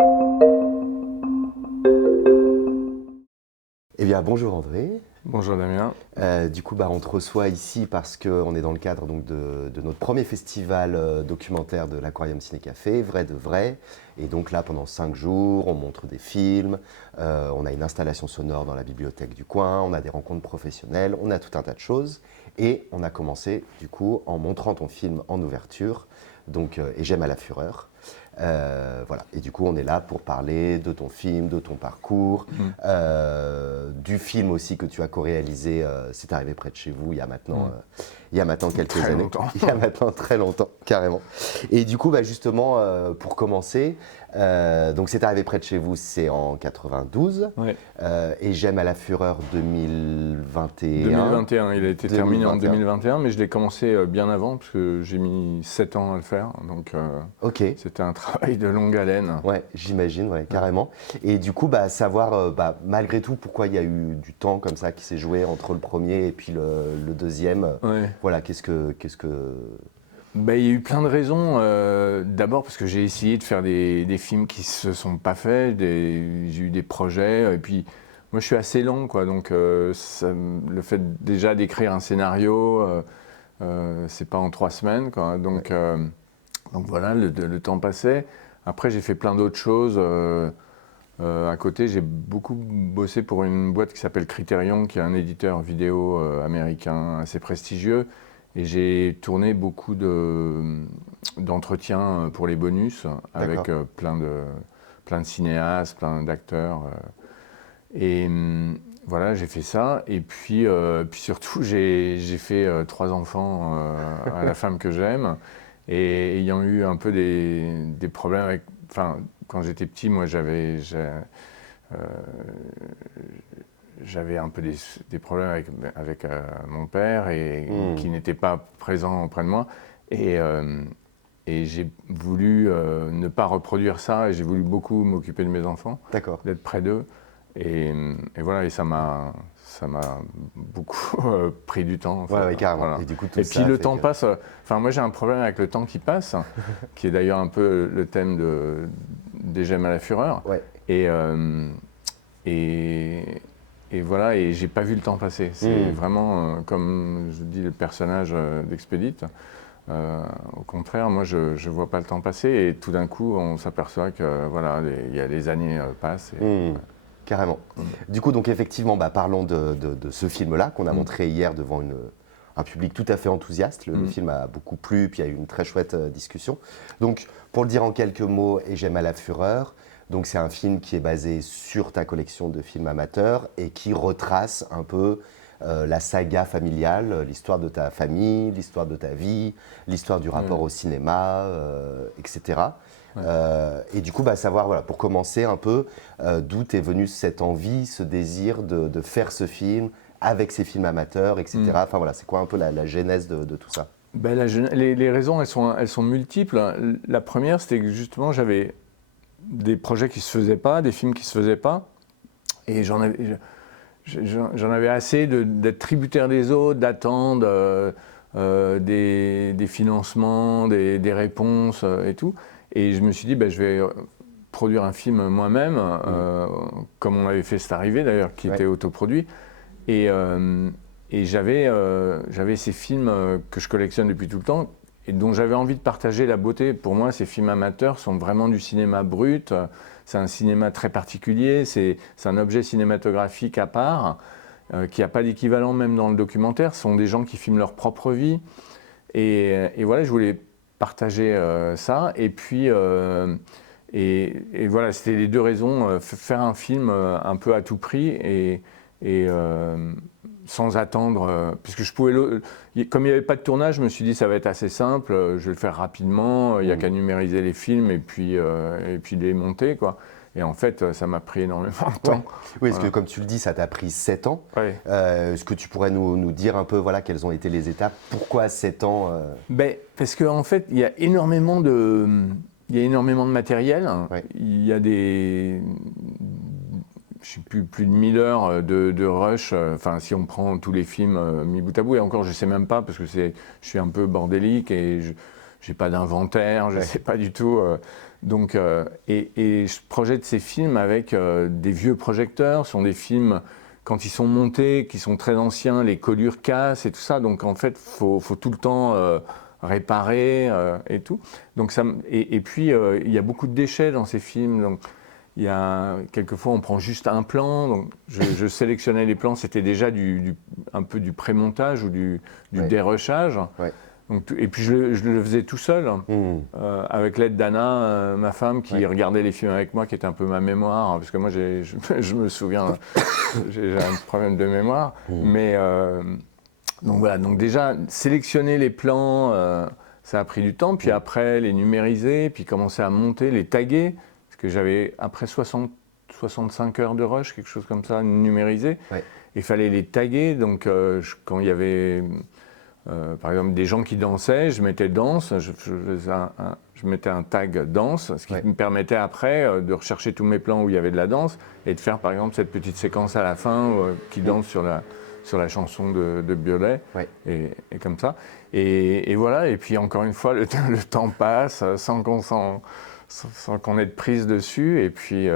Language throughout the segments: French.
Eh bien, bonjour André. Bonjour Damien. Du coup, on te reçoit ici parce qu'on est dans le cadre donc, de notre premier festival documentaire de l'Aquarium Ciné Café, Vrai de Vrai. Et donc là, pendant 5 jours, on montre des films, on a une installation sonore dans la bibliothèque du coin, on a des rencontres professionnelles, on a tout un tas de choses. Et on a commencé, du coup, en montrant ton film en ouverture, donc, Et j'aime à la fureur. Voilà. Et du coup, on est là pour parler de ton film, de ton parcours, du film aussi que tu as co-réalisé. C'est arrivé près de chez vous il y a maintenant quelques Très années. longtemps. Il y a maintenant très longtemps, carrément. Et du coup, justement, pour commencer, donc c'est arrivé près de chez vous, c'est en 92. Ouais. Et j'aime à la fureur 2021. 2021, il a été terminé en 2021. 2021, mais je l'ai commencé bien avant, parce que j'ai mis 7 ans à le faire. Donc Ok. c'était un travail de longue haleine. Ouais, j'imagine, ouais, carrément. Et du coup, savoir, malgré tout, pourquoi il y a eu du temps comme ça qui s'est joué entre le premier et puis le deuxième. Ouais. Voilà, qu'est-ce que... Il y a eu plein de raisons. D'abord parce que j'ai essayé de faire des films qui se sont pas faits, j'ai eu des projets, et puis moi je suis assez lent, quoi, donc le fait déjà d'écrire un scénario, c'est pas en 3 semaines, quoi, donc voilà, le temps passait. Après j'ai fait plein d'autres choses. À côté, j'ai beaucoup bossé pour une boîte qui s'appelle Criterion, qui est un éditeur vidéo américain assez prestigieux. Et j'ai tourné beaucoup d'entretiens pour les bonus avec plein de cinéastes, plein d'acteurs. Voilà, j'ai fait ça. Et puis surtout, j'ai fait 3 enfants à la femme que j'aime. Et ayant eu un peu des problèmes avec... Enfin, quand j'étais petit, moi, j'avais un peu des problèmes avec mon père et qui n'était pas présent auprès de moi. Et j'ai voulu ne pas reproduire ça et j'ai voulu beaucoup m'occuper de mes enfants, d'être près d'eux. Et voilà, et ça m'a beaucoup pris du temps. Ouais, carrément. Voilà. Et du coup, Et puis le temps passe. Enfin, moi j'ai un problème avec le temps qui passe, qui est d'ailleurs un peu le thème des J'aime à la fureur. Ouais. Et voilà, et j'ai pas vu le temps passer. C'est vraiment, comme je dis, le personnage d'Expédite. Au contraire, moi, je vois pas le temps passer et tout d'un coup, on s'aperçoit que voilà, les années passent. Carrément. Du coup, donc effectivement, parlons de ce film-là qu'on a montré hier devant un public tout à fait enthousiaste. Le film a beaucoup plu, puis il y a eu une très chouette discussion. Donc, pour le dire en quelques mots, Et j'aime à la fureur. Donc, c'est un film qui est basé sur ta collection de films amateurs et qui retrace un peu la saga familiale, l'histoire de ta famille, l'histoire de ta vie, l'histoire du rapport au cinéma, etc. Et du coup, savoir, voilà, pour commencer un peu, d'où est venue cette envie, ce désir de faire ce film avec ces films amateurs, etc. Enfin voilà, c'est quoi un peu la genèse de tout ça? Les raisons, elles sont multiples. La première, c'était que justement, j'avais des projets qui se faisaient pas, des films qui se faisaient pas, et j'en avais assez d'être tributaire des autres, d'attendre des financements, des réponses et tout. Et je me suis dit, je vais produire un film moi-même, comme on avait fait C'est arrivé d'ailleurs, qui était autoproduit. Et j'avais ces films que je collectionne depuis tout le temps et dont j'avais envie de partager la beauté. Pour moi, ces films amateurs sont vraiment du cinéma brut. C'est un cinéma très particulier, c'est un objet cinématographique à part, qui n'a pas d'équivalent même dans le documentaire. Ce sont des gens qui filment leur propre vie. Et voilà, je voulais partager ça. Et puis, et voilà, c'était les deux raisons. Faire un film un peu à tout prix et sans attendre, puisque je pouvais comme il n'y avait pas de tournage, je me suis dit ça va être assez simple, je vais le faire rapidement, il n'y a qu'à numériser les films et puis les monter, quoi. Et en fait, ça m'a pris énormément de temps. Oui, parce que comme tu le dis, ça t'a pris 7 ans. Ouais. Est-ce que tu pourrais nous dire un peu quelles ont été les étapes? Pourquoi 7 ans Parce qu'en fait, il y a énormément de matériel. Il y a je sais plus de 1000 heures de rush, enfin si on prend tous les films mis bout à bout, et encore je sais même pas parce que je suis un peu bordélique et j'ai pas d'inventaire, je sais pas du tout. Donc, et je projette ces films avec des vieux projecteurs. Ce sont des films, quand ils sont montés, qui sont très anciens, les collures cassent et tout ça. Donc en fait, faut tout le temps réparer et tout. Donc et puis il y a beaucoup de déchets dans ces films. Donc il y a quelquefois on prend juste un plan. Donc je sélectionnais les plans. C'était déjà un peu du pré-montage ou du dérushage. Ouais. Donc, et puis je le faisais tout seul, avec l'aide d'Anna, ma femme, qui regardait les films avec moi, qui était un peu ma mémoire, parce que moi je me souviens, j'ai un problème de mémoire. Mais donc voilà, donc déjà sélectionner les plans, ça a pris du temps, puis après les numériser, puis commencer à monter, les taguer, parce que j'avais après 65 heures de rush, quelque chose comme ça, numérisé. Il fallait les taguer, donc quand il y avait... par exemple, des gens qui dansaient, je mettais danse, je mettais un tag danse, ce qui me permettait après de rechercher tous mes plans où il y avait de la danse et de faire par exemple cette petite séquence à la fin qui danse sur la chanson de Biolay et comme ça. Et voilà, et puis encore une fois, le temps passe sans qu'on ait de prise dessus, et puis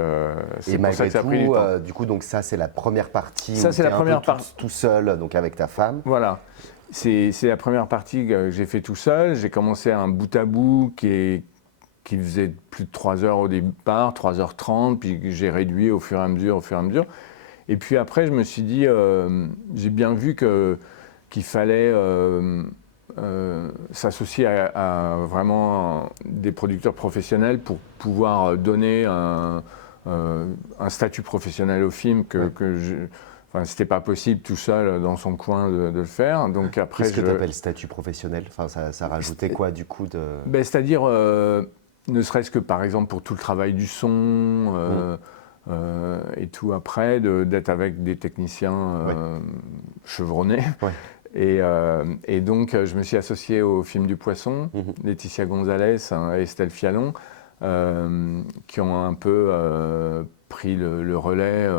c'est pour ça que ça a pris du temps. Du coup, donc ça c'est la première partie. Ça c'est la première partie. Tout seul, donc avec ta femme. Voilà. C'est la première partie que j'ai fait tout seul. J'ai commencé un bout à bout qui faisait plus de 3 heures au départ, 3h30, puis j'ai réduit au fur et à mesure. Et puis après, je me suis dit, j'ai bien vu qu'il fallait s'associer à vraiment des producteurs professionnels pour pouvoir donner un statut professionnel au film Enfin, c'était pas possible tout seul dans son coin de le faire. Donc après, qu'est-ce que tu appelles statut professionnel? Enfin, ça rajoutait quoi du coup c'est-à-dire, ne serait-ce que par exemple pour tout le travail du son et tout après, d'être avec des techniciens chevronnés. Et donc, je me suis associé au film du Poisson, Laetitia Gonzalez et Estelle Fialon, qui ont un peu pris le relais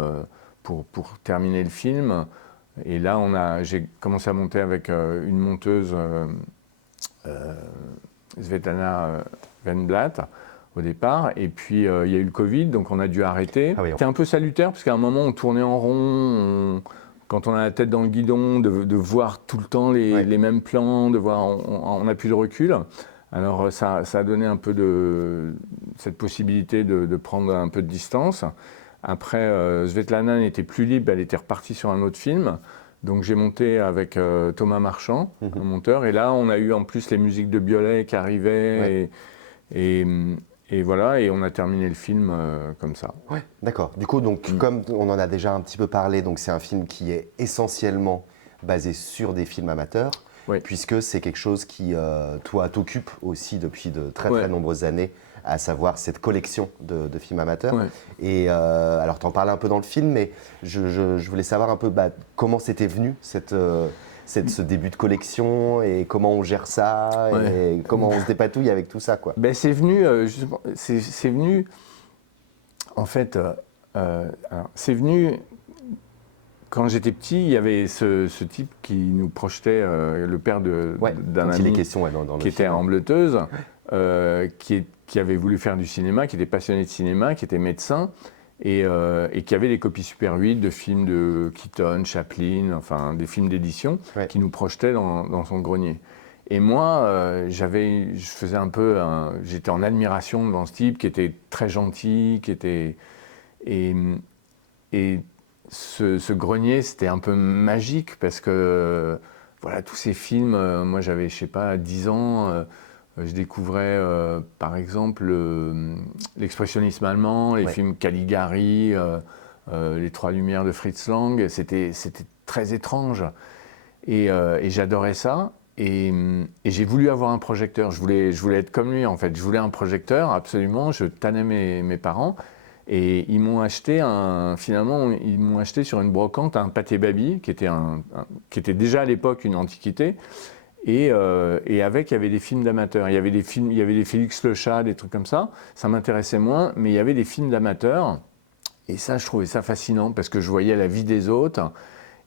pour terminer le film. Et là, j'ai commencé à monter avec une monteuse, Svetlana Venblatt, au départ. Et puis, il y a eu le Covid, donc on a dû arrêter. C'était un peu salutaire, parce qu'à un moment, on tournait en rond. Quand on a la tête dans le guidon, de voir tout le temps les mêmes plans, on n'a plus de recul. Alors, ça a donné un peu cette possibilité de prendre un peu de distance. Après, Svetlana n'était plus libre, elle était repartie sur un autre film. Donc j'ai monté avec Thomas Marchand, un monteur. Et là, on a eu en plus les musiques de Biolay qui arrivaient. Et voilà, et on a terminé le film comme ça. Ouais, d'accord. Du coup, donc, comme on en a déjà un petit peu parlé, donc c'est un film qui est essentiellement basé sur des films amateurs, puisque c'est quelque chose qui, toi, t'occupe aussi depuis de très nombreuses années, à savoir cette collection de films amateurs. Et alors, tu en parlais un peu dans le film, mais je voulais savoir un peu comment c'était venu ce début de collection et comment on gère ça et comment on se dépatouille avec tout ça, quoi. C'est venu, c'est venu, en fait, c'est venu quand j'étais petit. Il y avait ce type qui nous projetait, le père d'un ami qui était ambleteuse, qui avait voulu faire du cinéma, qui était passionné de cinéma, qui était médecin. Et qui avait des copies Super 8 de films de Keaton, Chaplin, enfin des films d'édition qui nous projetaient dans son grenier. Et moi, j'étais en admiration devant ce type qui était très gentil, et ce grenier, c'était un peu magique parce que voilà, tous ces films, moi j'avais, je sais pas, 10 ans. Je découvrais par exemple l'expressionnisme allemand, les films Caligari, Les Trois Lumières de Fritz Lang. C'était très étrange. Et j'adorais ça. Et j'ai voulu avoir un projecteur. Je voulais être comme lui en fait. Je voulais un projecteur absolument. Je tannais mes parents. Et ils m'ont acheté sur une brocante un Pathé Baby, qui était déjà à l'époque une antiquité. Et avec, il y avait des films d'amateurs. Il y avait des Félix le Chat, des trucs comme ça. Ça m'intéressait moins, mais il y avait des films d'amateurs. Et ça, je trouvais ça fascinant parce que je voyais la vie des autres.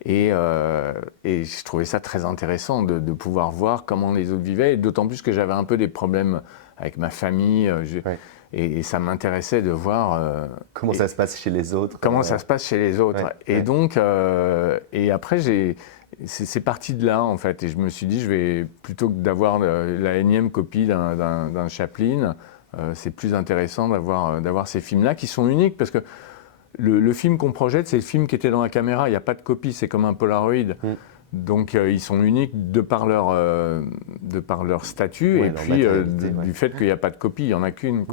Et je trouvais ça très intéressant de pouvoir voir comment les autres vivaient, et d'autant plus que j'avais un peu des problèmes avec ma famille, et ça m'intéressait de voir comment ça se passe chez les autres. Comment ça se passe chez les autres. Et donc, et après, c'est parti de là, en fait, et je me suis dit, je vais, plutôt que d'avoir la énième copie d'un Chaplin, c'est plus intéressant d'avoir ces films-là qui sont uniques, parce que le film qu'on projette, c'est le film qui était dans la caméra. Il n'y a pas de copie, c'est comme un Polaroid. Donc ils sont uniques de par leur statut, et puis du fait qu'il n'y a pas de copie, il n'y en a qu'une.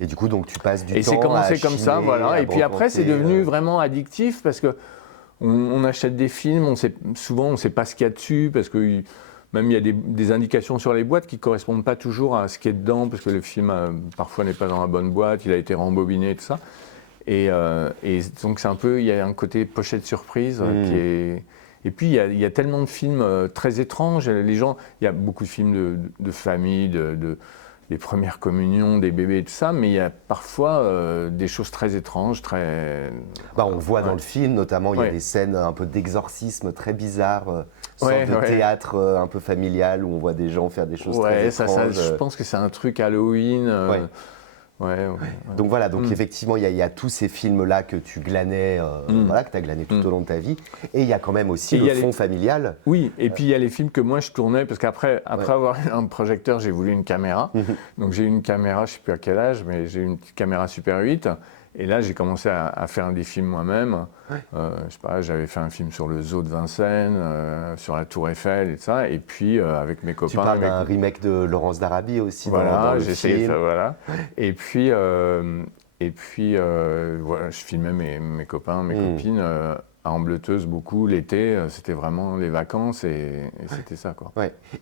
Et du coup, donc, tu passes du temps à c'est commencé comme ça, chiner, voilà. Et puis après, c'est devenu vraiment addictif, parce qu'on achète des films, souvent on ne sait pas ce qu'il y a dessus, parce que même il y a des indications sur les boîtes qui ne correspondent pas toujours à ce qui est dedans, parce que le film parfois n'est pas dans la bonne boîte, il a été rembobiné, tout ça. Et donc c'est un peu, il y a un côté pochette surprise qui est... Et puis il y a tellement de films très étranges. Les gens, il y a beaucoup de films de famille, des premières communions, des bébés et tout ça, mais il y a parfois des choses très étranges, très... on voit dans le film, notamment, il y a des scènes un peu d'exorcisme très bizarres, sorte de théâtre un peu familial, où on voit des gens faire des choses très étranges. Je pense que c'est un truc Halloween. Donc voilà, donc effectivement, il y a tous ces films-là que tu glanais, que tu as glané tout au long de ta vie. Et il y a quand même aussi le fond familial. Oui, et puis il y a les films que moi je tournais, parce qu'après avoir eu un projecteur, j'ai voulu une caméra. Donc j'ai eu une caméra, je ne sais plus à quel âge, mais j'ai eu une petite caméra Super 8. Et là, j'ai commencé à faire des films moi-même. Je sais pas, j'avais fait un film sur le zoo de Vincennes, sur la Tour Eiffel et tout ça. Et puis, avec mes copains... Tu parles d'un remake de Laurence d'Arabie aussi dans j'ai essayé ça, voilà. Et puis, voilà, je filmais mes copains, mes copines à Ambleteuse beaucoup. L'été, c'était vraiment les vacances et c'était ça, quoi.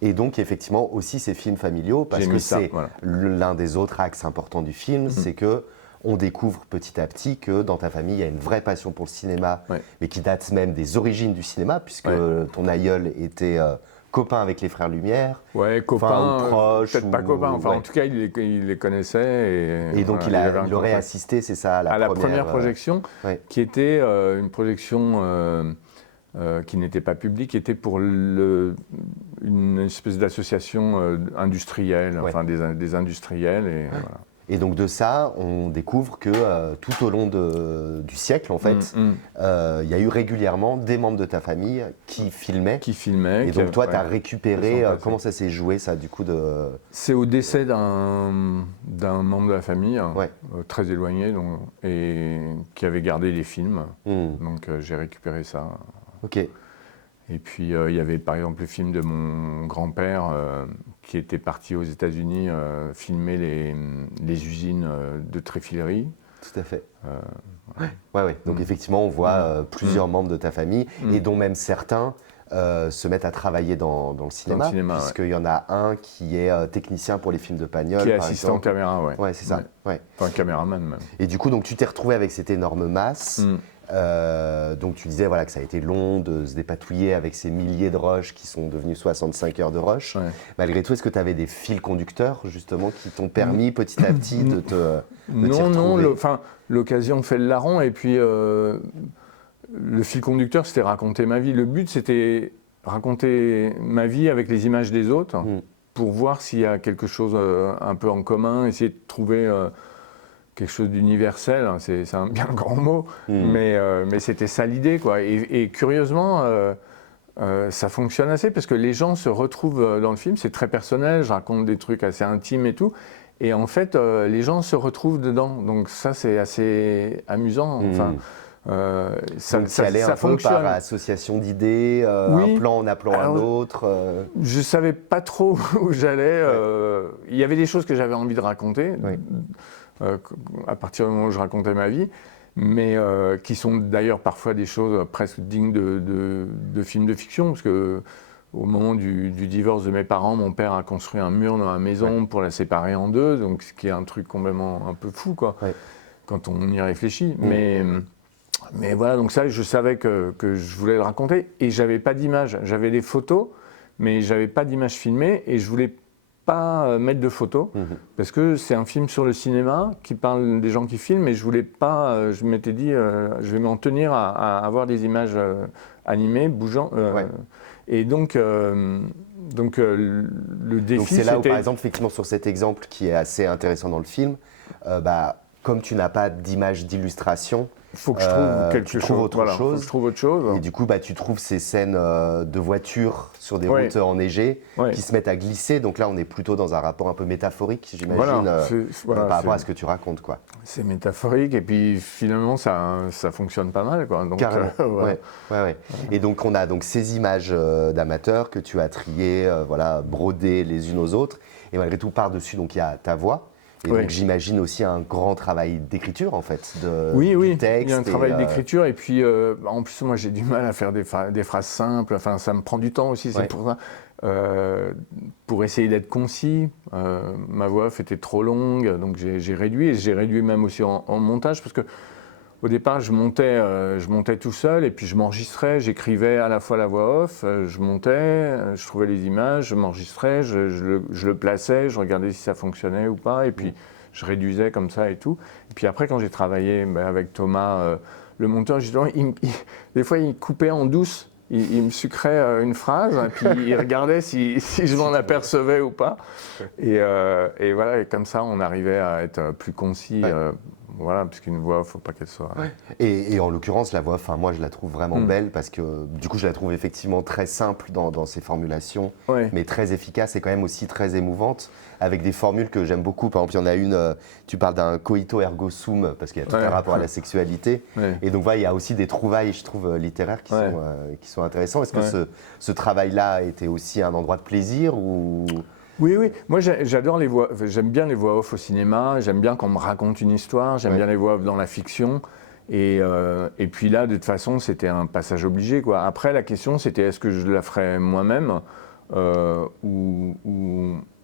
Et donc, effectivement, aussi ces films familiaux, parce que c'est l'un des autres axes importants du film, c'est que on découvre petit à petit que dans ta famille, il y a une vraie passion pour le cinéma, mais qui date même des origines du cinéma, puisque ton aïeul était copain avec les frères Lumière. Copain, proche. Peut-être pas copain, en tout cas, il les connaissait. Et donc, il aurait assisté, c'est ça, à la première projection, qui était une projection qui n'était pas publique, qui était pour une espèce d'association industrielle, des industriels. Et voilà. Et donc de ça, on découvre que tout au long du siècle, en fait, il y a eu régulièrement des membres de ta famille qui filmaient. Et donc toi, tu as récupéré, comment ça s'est joué, ça, du coup C'est au décès d'un membre de la famille, très éloigné, et qui avait gardé les films. Donc j'ai récupéré ça. Ok. Et puis il y avait par exemple le film de mon grand-père qui était parti aux États-Unis filmer les usines de tréfilerie. Tout à fait. Donc effectivement, on voit plusieurs membres de ta famille et dont même certains se mettent à travailler dans le cinéma, puisqu'il y en a un qui est technicien pour les films de Pagnol. Qui est assistant caméra, c'est ça. Enfin, caméraman même. Et du coup, donc, tu t'es retrouvé avec cette énorme masse. Donc tu disais que ça a été long de se dépatouiller avec ces milliers de rushs qui sont devenus 65 heures de rush. Malgré tout, est-ce que tu avais des fils conducteurs justement qui t'ont permis petit à petit de Non, l'occasion fait le larron, et puis le fil conducteur, c'était raconter ma vie. Le but, c'était raconter ma vie avec les images des autres pour voir s'il y a quelque chose un peu en commun, essayer de trouver quelque chose d'universel, c'est un bien grand mot, mais c'était ça l'idée, quoi. Et curieusement, ça fonctionne assez, parce que les gens se retrouvent dans le film, c'est très personnel, je raconte des trucs assez intimes et tout, et en fait, les gens se retrouvent dedans, donc ça c'est assez amusant, ça fonctionne. Par association d'idées, un plan en appelant un autre. Je savais pas trop où j'allais, il y avait des choses que j'avais envie de raconter, à partir du moment où je racontais ma vie, mais qui sont d'ailleurs parfois des choses presque dignes de films de fiction, parce que au moment du divorce de mes parents, mon père a construit un mur dans la maison pour la séparer en deux, donc ce qui est un truc complètement un peu fou, quoi, quand on y réfléchit. Mais voilà, donc ça, je savais que je voulais le raconter, et j'avais pas d'image, j'avais des photos, mais j'avais pas d'image filmée, et je voulais pas mettre de photos, parce que c'est un film sur le cinéma qui parle des gens qui filment, et je voulais pas, je m'étais dit, je vais m'en tenir à avoir des images animées, bougeant. Et donc le défi, donc c'est là où, par exemple, effectivement, sur cet exemple qui est assez intéressant dans le film, comme tu n'as pas d'image d'illustration, il faut que je trouve quelque chose. Faut que je trouve autre chose. Et du coup, tu trouves ces scènes de voitures sur des routes enneigées qui se mettent à glisser. Donc là, on est plutôt dans un rapport un peu métaphorique, j'imagine, par rapport à ce que tu racontes, quoi. C'est métaphorique, et puis finalement, ça fonctionne pas mal, quoi. Donc, carrément. Ouais. Et donc, on a donc ces images d'amateurs que tu as triées, brodées les unes aux autres. Et malgré tout, par-dessus, donc il y a ta voix. Et donc j'imagine aussi un grand travail d'écriture en fait, du texte. Il y a un travail d'écriture, et puis en plus moi j'ai du mal à faire des phrases simples, enfin ça me prend du temps aussi, c'est pour ça. Pour essayer d'être concis, ma voix off était trop longue, donc j'ai réduit, et j'ai réduit même aussi en montage, parce que au départ je montais tout seul, et puis je m'enregistrais, j'écrivais à la fois la voix off, je montais, je trouvais les images, je m'enregistrais, je le plaçais, je regardais si ça fonctionnait ou pas, et puis je réduisais comme ça et tout. Et puis après, quand j'ai travaillé avec Thomas, le monteur, justement, des fois il coupait en douce, il me sucrait une phrase, et puis il regardait si je m'en apercevais ou pas. Et voilà, et comme ça on arrivait à être plus concis. Voilà, parce qu'une voix, il ne faut pas qu'elle soit... Et en l'occurrence, la voix, moi je la trouve vraiment belle, parce que du coup je la trouve effectivement très simple dans ses formulations, mais très efficace, et quand même aussi très émouvante, avec des formules que j'aime beaucoup. Par exemple, il y en a une, tu parles d'un coito ergo sum, parce qu'il y a tout un rapport à la sexualité, et donc il y a aussi des trouvailles, je trouve, littéraires qui sont intéressants. Est-ce que ce travail-là était aussi un endroit de plaisir ou... Oui, moi j'adore les voix, j'aime bien les voix off au cinéma, j'aime bien qu'on me raconte une histoire, j'aime bien les voix off dans la fiction, et puis là de toute façon c'était un passage obligé, quoi. Après la question c'était est-ce que je la ferais moi-même, ou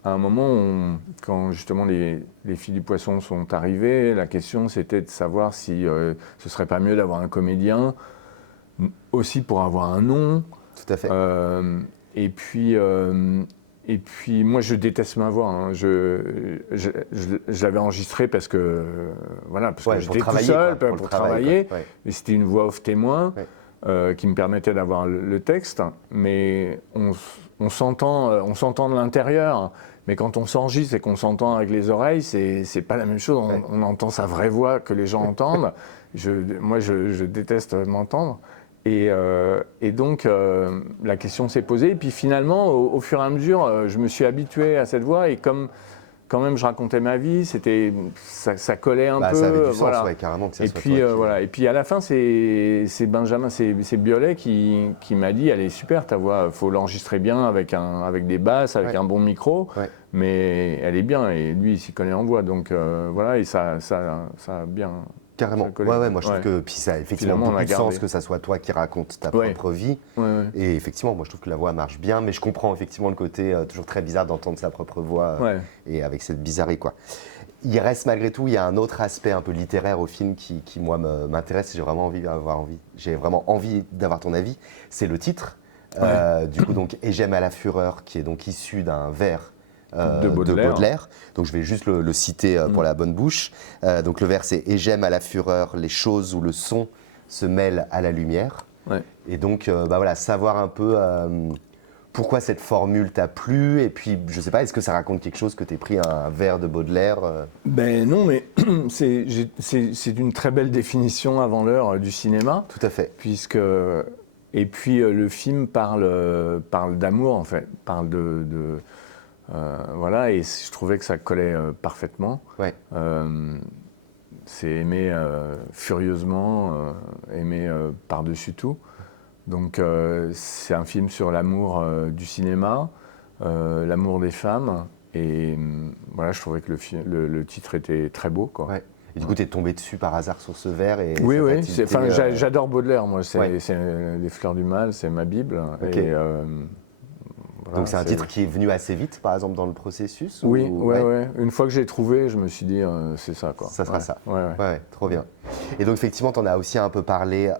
à un moment quand justement les filles du poisson sont arrivées, la question c'était de savoir si ce serait pas mieux d'avoir un comédien, aussi pour avoir un nom. Tout à fait. Et puis moi je déteste ma voix, hein. Je l'avais enregistrée parce que j'étais tout seul pour travailler, et c'était une voix off témoin qui me permettait d'avoir le texte, mais on s'entend de l'intérieur, mais quand on s'enregistre et qu'on s'entend avec les oreilles, c'est pas la même chose, on entend sa vraie voix que les gens entendent. Moi je déteste m'entendre. Et donc la question s'est posée, et puis finalement au fur et à mesure je me suis habitué à cette voix, et comme quand même je racontais ma vie, ça collait un peu, ça avait du sens, carrément que ça soit puis toi et puis à la fin c'est Benjamin, c'est Biolay qui m'a dit elle est super ta voix, faut l'enregistrer bien avec des basses, avec un bon micro, mais elle est bien, et lui il s'y connaît en voix, donc et ça a bien... Carrément. Moi je trouve que puis ça a effectivement beaucoup de sens que ça soit toi qui raconte ta propre vie. Et effectivement, moi je trouve que la voix marche bien, mais je comprends effectivement le côté toujours très bizarre d'entendre sa propre voix et avec cette bizarrerie, quoi. Il reste malgré tout, il y a un autre aspect un peu littéraire au film qui moi m'intéresse, et j'ai vraiment envie d'avoir ton avis. C'est le titre. Du coup donc, Et j'aime à la fureur, qui est donc issu d'un vers de Baudelaire. Donc je vais juste le citer pour la bonne bouche. Donc le vers c'est « Et j'aime à la fureur les choses où le son se mêle à la lumière ». Et donc savoir un peu pourquoi cette formule t'a plu, et puis je sais pas, est-ce que ça raconte quelque chose que t'aies pris un vers de Baudelaire Ben non, mais c'est une très belle définition avant l'heure du cinéma. Tout à fait. Et puis le film parle d'amour, en fait, parle et je trouvais que ça collait parfaitement. C'est aimer furieusement, aimer par-dessus tout. Donc c'est un film sur l'amour du cinéma, l'amour des femmes, et je trouvais que le titre était très beau, quoi. Et du coup, tu es tombé dessus par hasard sur ce vers, et Oui, j'adore Baudelaire, moi, c'est Les Fleurs du Mal, c'est ma Bible. Et Voilà, Donc c'est un titre qui est venu assez vite, par exemple, dans le processus Oui, ou... ouais. Une fois que j'ai trouvé, je me suis dit, c'est ça, quoi. Ça sera ça. Ouais. Ouais, trop bien. Et donc effectivement, tu en as aussi un peu parlé.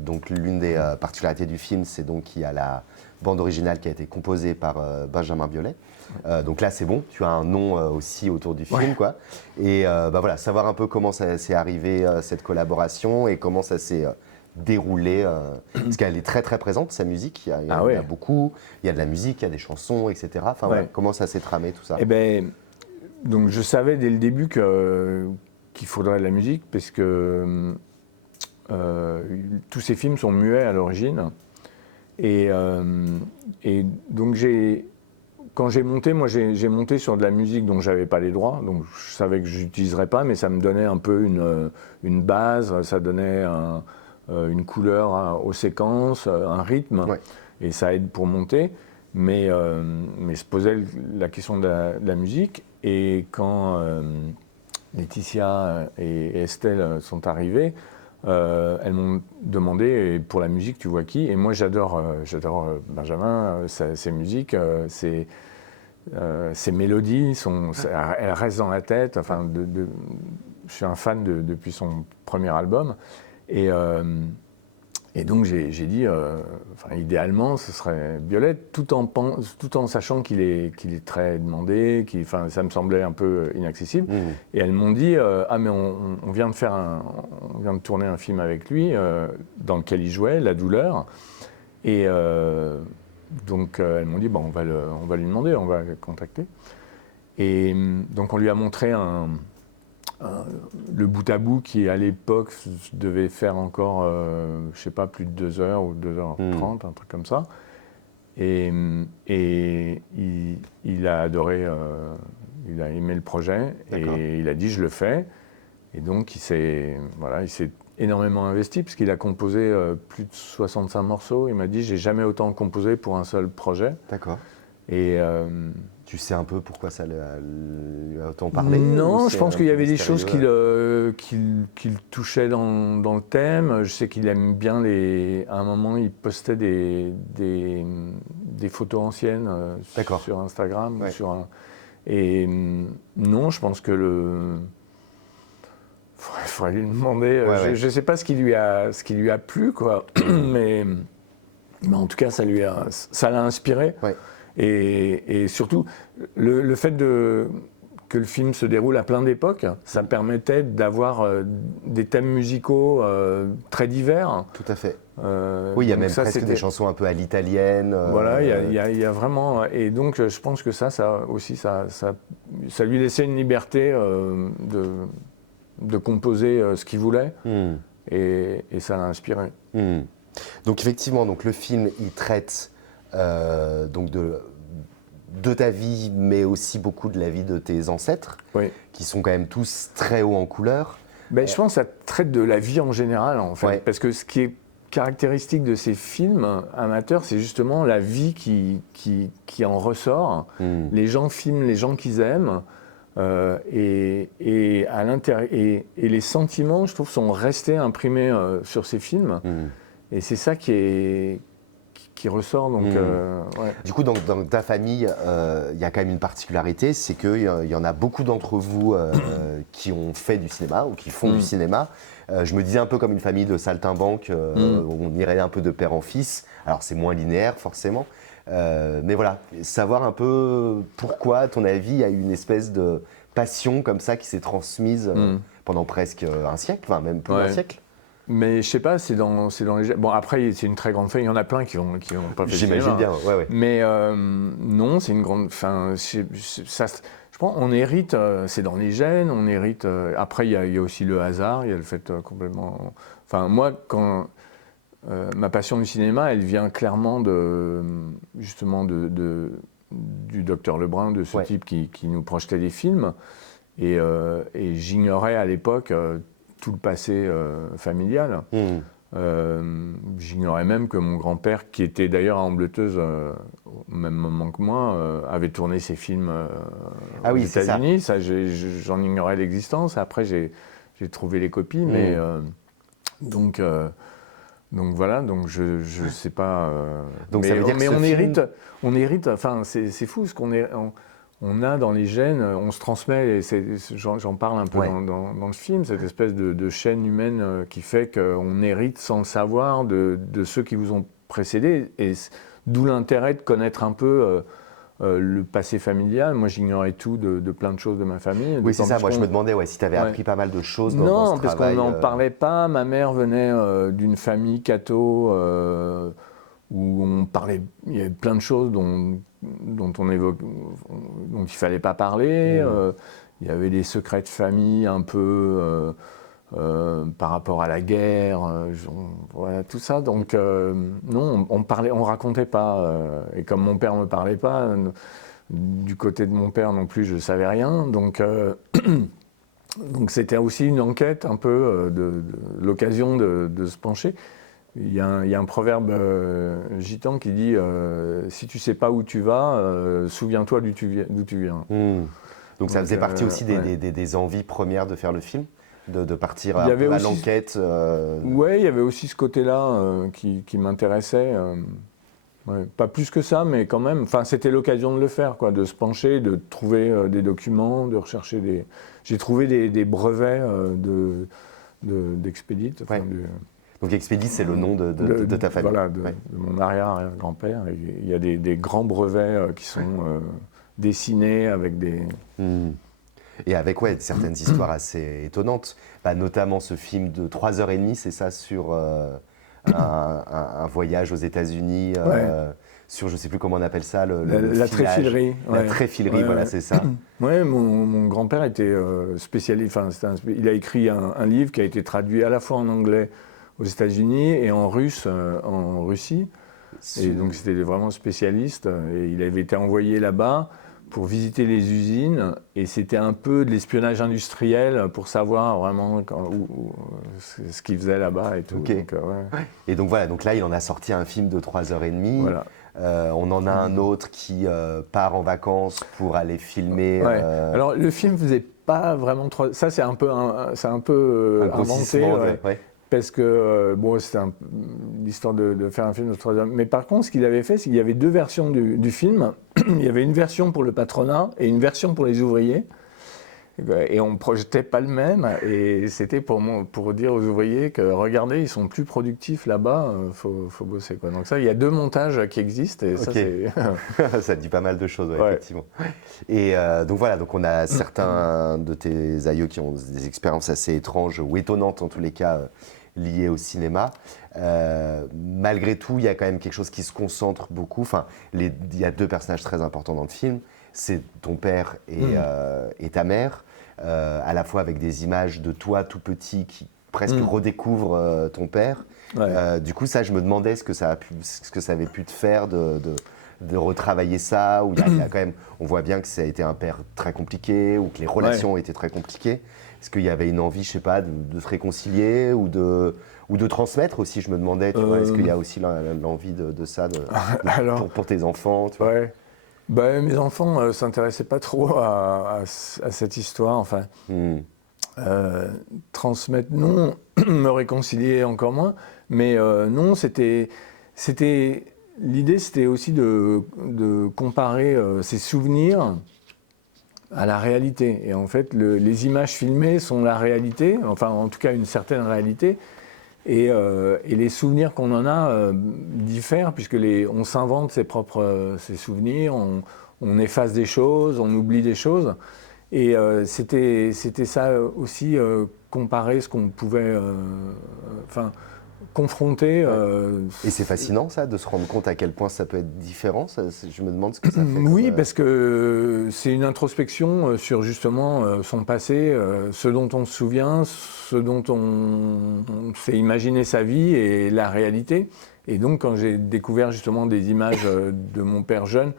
Donc l'une des particularités du film, c'est donc qu'il y a la bande originale qui a été composée par Benjamin Biolay. Donc là, c'est bon, tu as un nom aussi autour du film, quoi. Et voilà, savoir un peu comment ça s'est arrivé, cette collaboration, et comment ça s'est déroulé. Parce qu'elle est très très présente, sa musique. Il y a beaucoup, il y a de la musique, il y a des chansons, etc. Enfin, voilà, comment ça s'est tramé, tout ça? Eh ben, donc je savais dès le début qu'il faudrait de la musique, parce que tous ces films sont muets à l'origine. Et donc quand j'ai monté, moi j'ai monté sur de la musique dont j'avais pas les droits, donc je savais que je n'utiliserais pas, mais ça me donnait un peu une base, ça donnait une couleur aux séquences, un rythme, et ça aide pour monter. Mais se posait la question de la musique, et quand Laetitia et Estelle sont arrivées, elles m'ont demandé, pour la musique, tu vois qui? Et moi, j'adore Benjamin, ses musiques, ses mélodies, elles restent dans la tête. Enfin, je suis un fan depuis son premier album. Et donc, j'ai dit, idéalement, ce serait Biolay, tout en sachant qu'il est très demandé, ça me semblait un peu inaccessible. Et elles m'ont dit, mais on vient de tourner un film avec lui, dans lequel il jouait, La Douleur. Et donc, elles m'ont dit, on va lui demander, on va le contacter. Et donc, on lui a montré le bout à bout qui, à l'époque, devait faire encore, je sais pas, plus de 2 heures ou 2h30, un truc comme ça. Et il a adoré, il a aimé le projet, et il a dit, je le fais. Et donc, il s'est énormément investi, parce qu'il a composé plus de 65 morceaux. Il m'a dit, j'ai jamais autant composé pour un seul projet. D'accord. Et tu sais un peu pourquoi ça lui a autant parlé? Non, je pense qu'il y avait des choses qui le touchaient dans le thème. Je sais qu'il aime bien à un moment, il postait des photos anciennes sur Instagram. Et non, je pense que faudrait lui demander. Je ne sais pas ce qui lui a plu, quoi. mais en tout cas, ça l'a inspiré. Ouais. Et surtout, le fait que le film se déroule à plein d'époques, ça permettait d'avoir des thèmes musicaux très divers. Tout à fait. Oui, il y a même presque des chansons un peu à l'italienne. Voilà, il y a vraiment... Et donc, je pense que ça lui laissait une liberté de composer ce qu'il voulait, et ça l'a inspiré. Donc, effectivement, le film, il traite... donc de ta vie, mais aussi beaucoup de la vie de tes ancêtres, qui sont quand même tous très hauts en couleur. Je pense que ça traite de la vie en général, en fait, parce que ce qui est caractéristique de ces films amateurs, c'est justement la vie qui en ressort. Les gens filment les gens qu'ils aiment, et à l'intérieur, et les sentiments, je trouve, sont restés imprimés sur ces films. Et c'est ça qui ressort. Donc, Du coup, dans ta famille, il y a quand même une particularité, c'est qu'il y en a beaucoup d'entre vous qui ont fait du cinéma ou qui font du cinéma. Je me disais un peu comme une famille de saltimbanques, on irait un peu de père en fils. Alors c'est moins linéaire forcément, mais voilà, savoir un peu pourquoi, à ton avis, il y a eu une espèce de passion comme ça qui s'est transmise pendant presque un siècle, enfin même plus d'un siècle. Mais je sais pas, c'est dans les... Bon, après, c'est une très grande famille. Il y en a plein qui ont pas fait. J'imagine bien, ouais. Mais non, c'est une grande... Enfin, je pense on hérite, c'est dans les gènes, on hérite... après, il y a aussi le hasard, il y a le fait complètement... Enfin, moi, quand... ma passion du cinéma, elle vient clairement justement du docteur Lebrun, de ce type qui nous projetait des films. Et j'ignorais à l'époque... tout le passé familial. J'ignorais même que mon grand-père, qui était d'ailleurs à Ambleteuse au même moment que moi, avait tourné ses films aux États-Unis. Ça, j'en ignorais l'existence. Après, j'ai trouvé les copies, mais donc Donc voilà, donc je sais pas. Donc mais ça veut dire que mais ce on hérite. Enfin, c'est fou ce on a dans les gènes, on se transmet. Et j'en parle un peu Ouais. dans le film, cette espèce de chaîne humaine qui fait qu'on hérite sans le savoir de ceux qui vous ont précédé. Et d'où l'intérêt de connaître un peu. Le passé familial, moi j'ignorais tout de plein de choses de ma famille. Oui, c'est ça, moi je me demandais si tu avais Ouais. appris pas mal de choses dans Non, ce parce travail. qu'on n'en parlait pas. Ma mère venait d'une famille catho où on parlait, il y avait plein de choses dont on évoque, dont il fallait pas parler. Il y avait des secrets de famille un peu par rapport à la guerre, voilà, tout ça. Donc non, on racontait pas. Et comme mon père me parlait pas, du côté de mon père non plus, je savais rien. Donc donc c'était aussi une enquête un peu de l'occasion de se pencher. Il y a un proverbe gitan qui dit si tu sais pas où tu vas, souviens-toi d'où tu viens. Donc ça faisait partie aussi ouais. des envies premières de faire le film, de partir Il y avait à aussi l'enquête. Ouais, il y avait aussi ce côté-là qui m'intéressait. Ouais, pas plus que ça, mais quand même. Enfin, c'était l'occasion de le faire, quoi, de se pencher, de trouver des documents, de rechercher des. J'ai trouvé des brevets d'Expédite. Ouais. Donc Expédite, c'est le nom de ta famille. Voilà, de mon arrière-grand-père. Il y a des grands brevets qui sont dessinés avec des. Et avec certaines histoires assez étonnantes, notamment ce film de 3h30, c'est ça, sur un voyage aux États-Unis, sur je ne sais plus comment on appelle ça, la tréfilerie. La tréfilerie, voilà, c'est ça. Oui, mon grand-père était spécialiste, il a écrit un livre qui a été traduit à la fois en anglais aux États-Unis et en russe en Russie. Et donc c'était vraiment spécialiste, et il avait été envoyé là-bas pour visiter les usines, et c'était un peu de l'espionnage industriel pour savoir vraiment ce qu'ils faisaient là-bas et tout. Okay. Donc, Et donc voilà, donc là il en a sorti un film de 3h30. Voilà. On en a un autre qui part en vacances pour aller filmer. Ouais. Alors le film faisait pas vraiment trop. Ça c'est un peu inventé. Parce que, c'était l'histoire de faire un film de 3 heures. Mais par contre, ce qu'il avait fait, c'est qu'il y avait deux versions du film. Il y avait une version pour le patronat et une version pour les ouvriers. Et on ne projetait pas le même. Et c'était pour dire aux ouvriers que, regardez, ils sont plus productifs là-bas, faut bosser, quoi. Donc ça, il y a deux montages qui existent. Et ça, c'est... Ça dit pas mal de choses, effectivement. Et donc voilà, donc on a certains de tes aïeux qui ont des expériences assez étranges, ou étonnantes en tous les cas, liées au cinéma. Malgré tout, il y a quand même quelque chose qui se concentre beaucoup. Enfin, il y a deux personnages très importants dans le film. C'est ton père et ta mère, à la fois avec des images de toi tout petit qui presque redécouvrent ton père. Du coup, ça, je me demandais ce que ça avait pu te faire de retravailler ça, où il y a quand même, on voit bien que ça a été un père très compliqué, ou que les relations ont été très compliquées. Est-ce qu'il y avait une envie, je sais pas, de se réconcilier ou de transmettre aussi, je me demandais, tu vois, est-ce qu'il y a aussi l'envie de ça pour tes enfants, tu vois? Mes enfants ne s'intéressaient pas trop à cette histoire, enfin. Transmettre, non. Me réconcilier, encore moins. Mais non, l'idée, c'était aussi de comparer ces souvenirs à la réalité. Et en fait, les images filmées sont la réalité, enfin, en tout cas, une certaine réalité. Et les souvenirs qu'on en a diffèrent, puisque on s'invente ses souvenirs, on efface des choses, on oublie des choses. Et c'était ça aussi, comparer ce qu'on pouvait confronter. Et c'est fascinant, ça, de se rendre compte à quel point ça peut être différent. Je me demande ce que ça fait. Oui, parce que c'est une introspection sur justement son passé, ce dont on se souvient, ce dont on s'est imaginé sa vie et la réalité. Et donc, quand j'ai découvert justement des images de mon père jeune,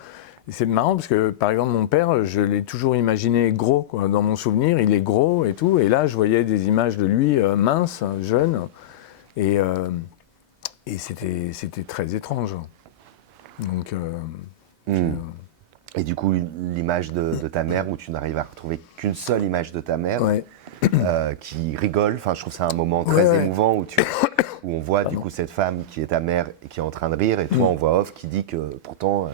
c'est marrant parce que, par exemple, mon père, je l'ai toujours imaginé gros, quoi. Dans mon souvenir, il est gros et tout. Et là, je voyais des images de lui mince, jeune. Et c'était très étrange. Donc, et du coup, l'image de ta mère, où tu n'arrives à retrouver qu'une seule image de ta mère, qui rigole. Enfin, je trouve ça un moment très Ouais. émouvant où on voit du coup cette femme qui est ta mère et qui est en train de rire, et toi en voix off qui dit que pourtant.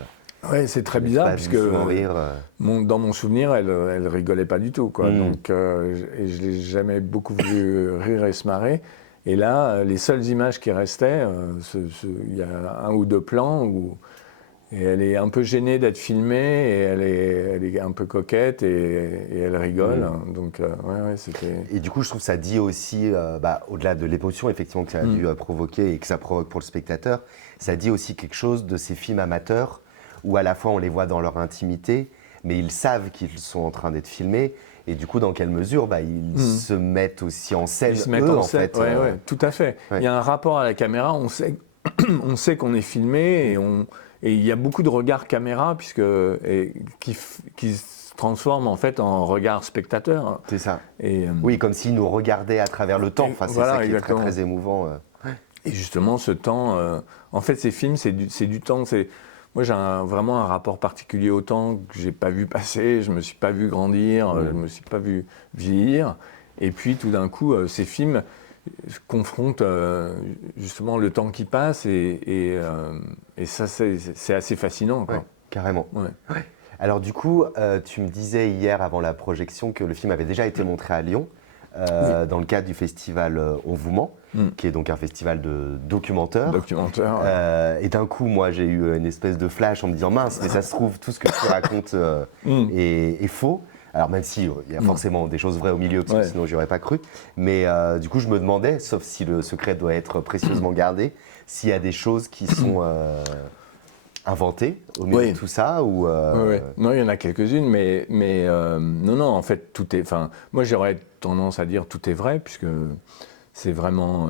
Ouais, c'est très je n'ai bizarre pas puisque vu souvent rire. dans mon souvenir, elle rigolait pas du tout, quoi. Mm. Donc, et je l'ai jamais beaucoup vu rire et se marrer. Et là, les seules images qui restaient, il y a un ou deux plans où et elle est un peu gênée d'être filmée et elle est un peu coquette et elle rigole. Donc, ouais, c'était. Et du coup, je trouve que ça dit aussi, au-delà de l'émotion effectivement que ça a dû provoquer et que ça provoque pour le spectateur, ça dit aussi quelque chose de ces films amateurs où à la fois on les voit dans leur intimité, mais ils savent qu'ils sont en train d'être filmés. Et du coup, dans quelle mesure ils se mettent aussi en scène, Ils se mettent eux, en en scène, fait. ouais, tout à fait. Ouais. Il y a un rapport à la caméra, on sait qu'on est filmé et il y a beaucoup de regards caméra qui se transforment en fait en regard spectateur. C'est ça. Et, oui, comme s'ils nous regardaient à travers le temps. Enfin, c'est voilà, ça qui exactement. est très, très émouvant. Et justement, ce temps, en fait, ces films, c'est du temps. Moi, j'ai vraiment un rapport particulier au temps que j'ai pas vu passer, je me suis pas vu grandir, je me suis pas vu vieillir. Et puis, tout d'un coup, ces films confrontent justement le temps qui passe et ça, c'est assez fascinant, quoi. Ouais, carrément. Ouais. Ouais. Alors du coup, tu me disais hier avant la projection que le film avait déjà été montré à Lyon. Dans le cadre du festival On vous ment, qui est donc un festival de documentaires. Et d'un coup, moi, j'ai eu une espèce de flash en me disant mince, mais ça se trouve, tout ce que tu racontes est faux. Alors même si il y a forcément des choses vraies au milieu, parce que sinon, j'y aurais pas cru. Mais du coup, je me demandais, sauf si le secret doit être précieusement gardé, s'il y a des choses qui sont inventées au milieu de tout ça ou Non, il y en a quelques-unes, mais non, en fait, tout est. Enfin, moi, j'aurais tendance à dire tout est vrai, puisque c'est vraiment.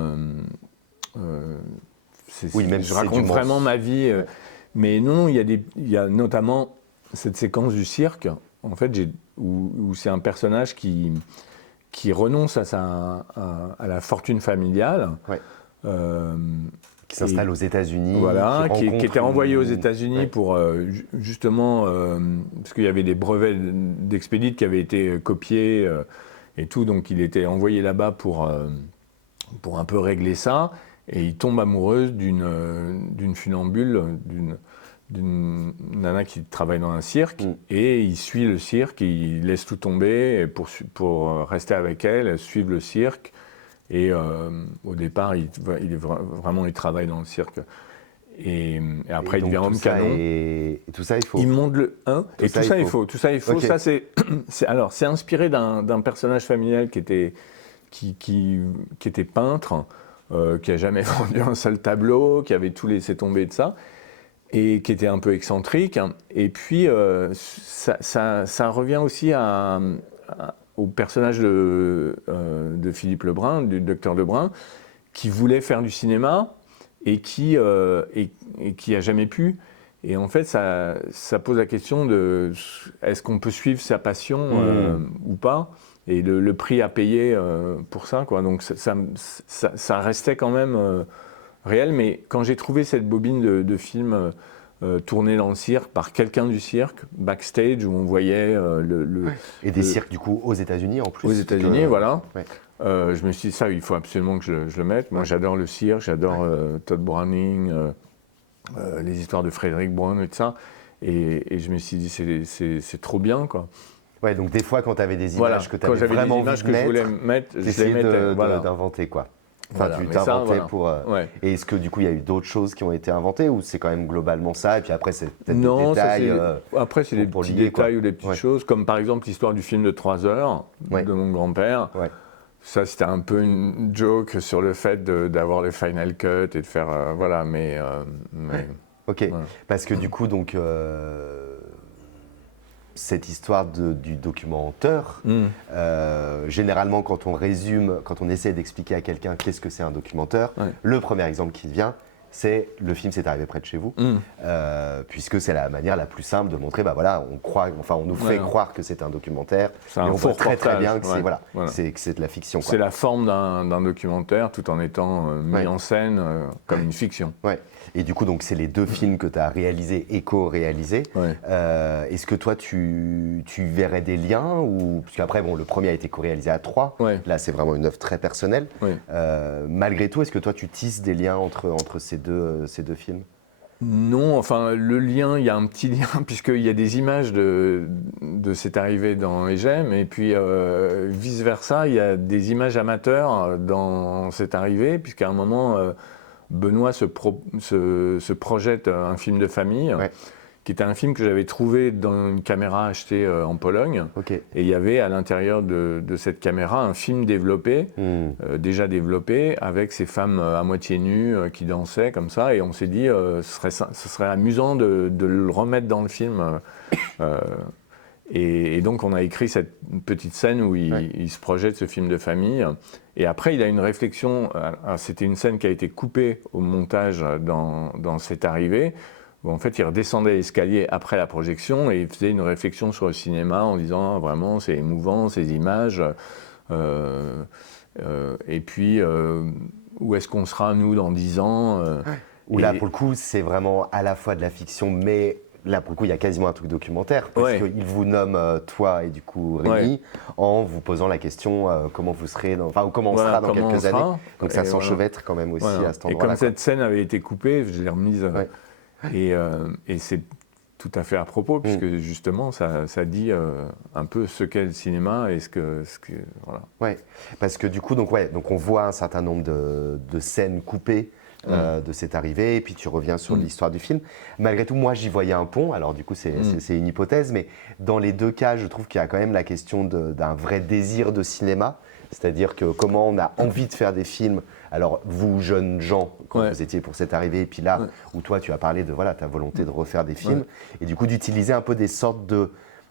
Je raconte vraiment ma vie. Mais non, il y a notamment cette séquence du cirque, en fait, où c'est un personnage qui renonce à la fortune familiale. Ouais. Qui s'installe aux États-Unis. Voilà, qui était envoyé aux États-Unis pour justement, parce qu'il y avait des brevets d'expédites qui avaient été copiés et tout, donc il était envoyé là-bas pour un peu régler ça, et il tombe amoureuse d'une funambule, d'une nana qui travaille dans un cirque, et il suit le cirque, il laisse tout tomber pour rester avec elle, suivre le cirque. Et au départ, il travaille dans le cirque. Et après, il devient homme canon. Et tout ça, il faut. Il monte le 1. Et tout ça, il faut. Tout ça, il faut. Okay. Ça, c'est inspiré d'un personnage familial qui était peintre, qui n'a jamais vendu un seul tableau, qui avait tout laissé tomber de ça, et qui était un peu excentrique. Et puis, ça revient aussi au personnage de Philippe Lebrun, du docteur Lebrun, qui voulait faire du cinéma et qui a jamais pu. Et en fait, ça pose la question de est-ce qu'on peut suivre sa passion ou pas, et le prix à payer pour ça, quoi. Donc ça restait quand même réel. Mais quand j'ai trouvé cette bobine de film tourné dans le cirque par quelqu'un du cirque, backstage, où on voyait Et des cirques, du coup, aux États-Unis en plus. Aux États-Unis, voilà. Ouais. Je me suis dit, ça, il faut absolument que je le mette. Moi, j'adore le cirque, j'adore Todd Browning, les histoires de Frédéric Brown et tout ça. Et je me suis dit, c'est trop bien, quoi. Ouais, donc des fois, quand tu avais des images que tu avais vraiment envie de je voulais mettre, je les mettais. d'inventer, quoi. Enfin, Voilà, tu t'inventais pour. Ouais. Et est-ce que du coup il y a eu d'autres choses qui ont été inventées ou c'est quand même globalement ça et puis après c'est peut-être des Non, détails après c'est des petits détails ou des petites choses, comme par exemple l'histoire du film de 3 heures de mon grand-père. Ouais. Ça c'était un peu une joke sur le fait d'avoir le final cut et de faire voilà, mais ok, voilà. Parce que du coup donc cette histoire du documentaire, généralement quand on résume, quand on essaie d'expliquer à quelqu'un qu'est-ce que c'est un documentaire, le premier exemple qui vient, c'est le film s'est arrivé près de chez vous, puisque c'est la manière la plus simple de montrer, on nous fait croire que c'est un documentaire, c'est mais un on faux voit très très reportage, bien que voilà. c'est de la fiction. C'est la forme d'un documentaire tout en étant mis en scène comme une fiction. Ouais. Et du coup, donc, c'est les 2 films que tu as réalisés et co-réalisés. Ouais. Est-ce que toi, tu verrais des liens ou... Parce qu'après, le premier a été co-réalisé à 3. Ouais. Là, c'est vraiment une œuvre très personnelle. Ouais. Malgré tout, est-ce que toi, tu tisses des liens entre ces deux films? Non, enfin, le lien, il y a un petit lien, puisqu'il y a des images de cette arrivée dans Egem, et puis vice-versa, il y a des images amateurs dans cette arrivée, puisqu'à un moment, Benoît se projette un film de famille, qui était un film que j'avais trouvé dans une caméra achetée en Pologne. Okay. Et il y avait à l'intérieur de cette caméra un film développé, déjà développé, avec ces femmes à moitié nues qui dansaient comme ça. Et on s'est dit, ce serait amusant de le remettre dans le film. Et donc on a écrit cette petite scène où il se projette ce film de famille. Et après, il a une réflexion. C'était une scène qui a été coupée au montage dans cette arrivée, où en fait il redescendait l'escalier après la projection et il faisait une réflexion sur le cinéma en disant vraiment c'est émouvant ces images. Et puis où est-ce qu'on sera nous dans 10 ans Où là, pour le coup, c'est vraiment à la fois de la fiction, mais là, pour le coup, il y a quasiment un truc documentaire, parce qu'il vous nomme, toi et du coup Rémi, en vous posant la question comment vous serez, ou comment on sera dans quelques années. Donc ça s'enchevêtre quand même aussi à cet endroit-là. Et comme cette scène avait été coupée, je l'ai remise. Et c'est tout à fait à propos, puisque justement, ça dit un peu ce qu'est le cinéma et ce que voilà. Ouais, parce que du coup, donc on voit un certain nombre de scènes coupées de cette arrivée, et puis tu reviens sur l'histoire du film. Malgré tout, moi, j'y voyais un pont. Alors du coup, c'est une hypothèse, mais dans les 2 cas, je trouve qu'il y a quand même la question d'un vrai désir de cinéma. C'est-à-dire que comment on a envie de faire des films. Alors, vous, jeunes gens, quand vous étiez pour cette arrivée, et puis là, où toi, tu as parlé de ta volonté de refaire des films, et du coup, d'utiliser un peu des sortes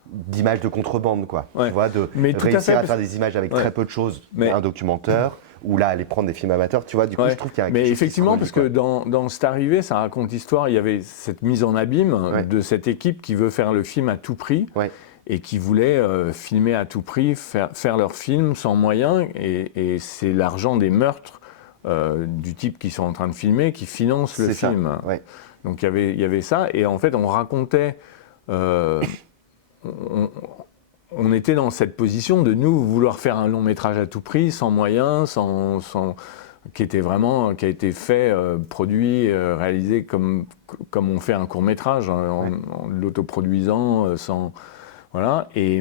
d'images de contrebande, quoi. Tu vois, de réussir à faire des images avec très peu de choses, un documentaire, ou là, aller prendre des films amateurs, tu vois, du coup, je trouve qu'il y a Mais effectivement, parce que dans cette arrivée, ça raconte l'histoire, il y avait cette mise en abîme de cette équipe qui veut faire le film à tout prix. Et qui voulaient filmer à tout prix, faire leur film sans moyens, et c'est l'argent des meurtres du type qui sont en train de filmer qui finance le film. Donc il y avait ça, et en fait on racontait, on était dans cette position de nous vouloir faire un long métrage à tout prix, sans moyens, qui a été fait, produit, réalisé comme on fait un court métrage, en l'autoproduisant, sans... Voilà, et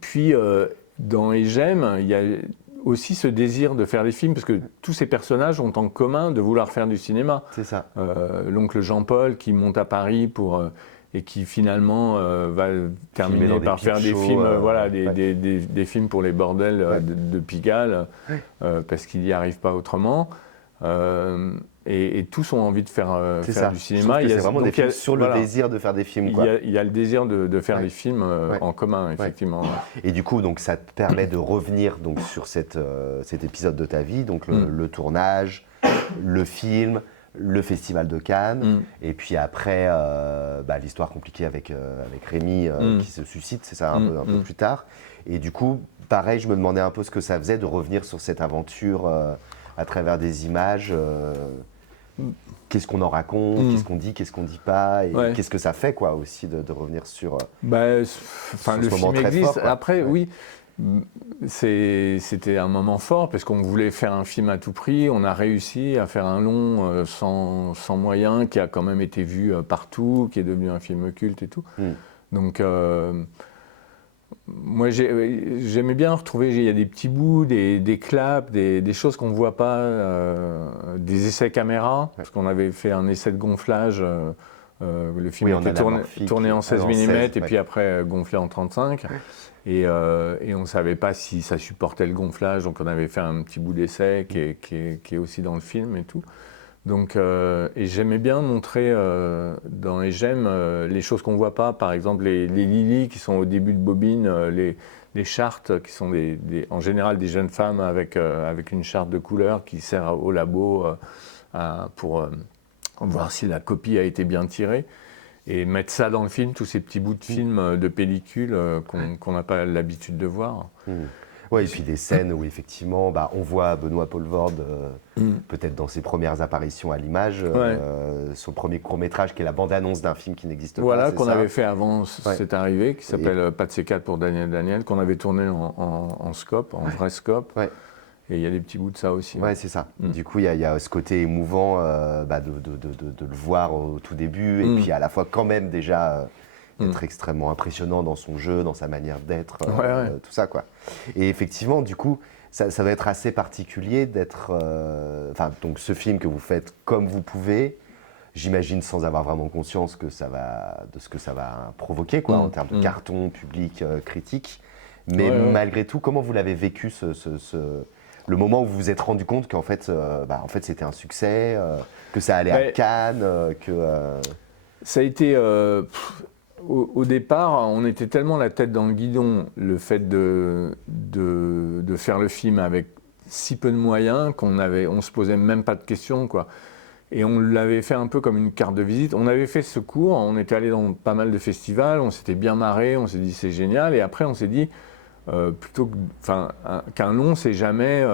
puis dans Egem, il y a aussi ce désir de faire des films, parce que tous ces personnages ont en commun de vouloir faire du cinéma. C'est ça. L'oncle Jean-Paul qui monte à Paris et qui finalement va terminer par faire des films, des films pour les bordels de Pigalle, parce qu'il n'y arrive pas autrement. Et tous ont envie de faire du cinéma. C'est vraiment des films sur le désir de faire des films. Il y a le désir de faire des films en commun, effectivement. Et du coup, donc, ça te permet de revenir donc, sur cet épisode de ta vie, donc le tournage, le film, le festival de Cannes, et puis après, l'histoire compliquée avec Rémi qui se suscite, c'est ça, un peu plus tard. Et du coup, pareil, je me demandais un peu ce que ça faisait de revenir sur cette aventure à travers des images. Qu'est-ce qu'on en raconte, qu'est-ce qu'on dit pas, et qu'est-ce que ça fait quoi aussi de revenir sur, le film existe. Fort, après, oui, c'était un moment fort parce qu'on voulait faire un film à tout prix. On a réussi à faire un long sans moyens, qui a quand même été vu partout, qui est devenu un film culte et tout. Donc moi, j'aimais bien retrouver, il y a des petits bouts, des claps, des choses qu'on ne voit pas, des essais caméra, parce qu'on avait fait un essai de gonflage. Le film était tourné en 16 mm et puis après gonflé en 35. Et on ne savait pas si ça supportait le gonflage, donc on avait fait un petit bout d'essai qui est aussi dans le film et tout. Donc, et j'aimais bien montrer dans Egem les choses qu'on ne voit pas, par exemple les lilies qui sont au début de Bobine, les chartes qui sont en général des jeunes femmes avec une charte de couleur qui sert au labo pour voir si la copie a été bien tirée. Et mettre ça dans le film, tous ces petits bouts de film, de pellicule qu'on n'a pas l'habitude de voir. Ouais, et puis des scènes où effectivement, on voit Benoît Poelvoorde, peut-être dans ses premières apparitions à l'image, son premier court-métrage qui est la bande-annonce d'un film qui n'existe pas. Voilà, qu'on avait fait avant C'est arrivé, qui s'appelle Pas de C4 pour Daniel, qu'on avait tourné en scope, en vrai scope. Ouais. Et il y a des petits bouts de ça aussi. Ouais, c'est ça. Du coup, il y a ce côté émouvant de le voir au tout début, et puis à la fois quand même déjà être extrêmement impressionnant dans son jeu, dans sa manière d'être, tout ça, quoi. Et effectivement, du coup, ça doit être assez particulier d'être... donc ce film que vous faites comme vous pouvez, j'imagine sans avoir vraiment conscience de ce que ça va provoquer, quoi, en termes de carton, public, critique. Mais malgré tout, comment vous l'avez vécu, le moment où vous vous êtes rendu compte qu'en fait, c'était un succès, que ça allait à Cannes, Ça a été... Au départ, on était tellement la tête dans le guidon, le fait de faire le film avec si peu de moyens, on se posait même pas de questions, quoi. Et on l'avait fait un peu comme une carte de visite. On avait fait ce cours, on était allé dans pas mal de festivals, on s'était bien marré, on s'est dit c'est génial. Et après, on s'est dit... qu'un long, c'est jamais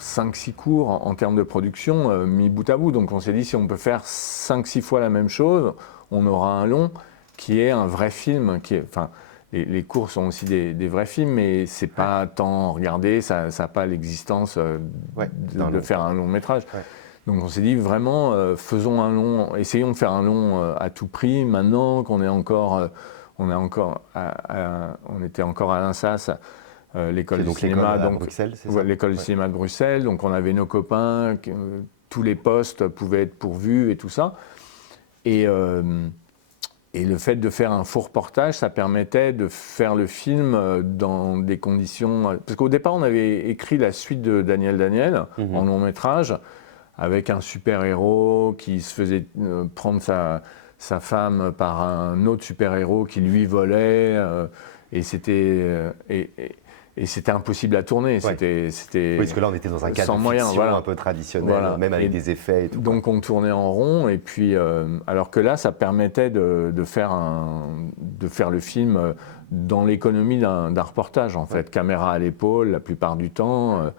5-6 cours en termes de production mis bout à bout. Donc on s'est dit, si on peut faire 5-6 fois la même chose, on aura un long qui est un vrai film. Les cours sont aussi des vrais films, mais c'est pas tant regardé, ça n'a pas l'existence de faire un long métrage. Ouais. Donc on s'est dit vraiment, faisons un long, essayons de faire un long à tout prix, maintenant qu'on est encore... on était encore à l'INSAS, l'école du cinéma, à Bruxelles, c'est ça ? L'école du cinéma de Bruxelles. Donc on avait nos copains, tous les postes pouvaient être pourvus et tout ça. Et le fait de faire un faux reportage, ça permettait de faire le film dans des conditions... Parce qu'au départ, on avait écrit la suite de Daniel en long métrage, avec un super-héros qui se faisait prendre sa femme par un autre super-héros qui lui volait, et c'était impossible à tourner. Ouais. Oui, parce que là, on était dans un cadre de fiction un peu traditionnel, même avec des effets et tout. Donc, on tournait en rond, et puis, alors que là, ça permettait de faire le film dans l'économie d'un reportage, en fait. Caméra à l'épaule, la plupart du temps.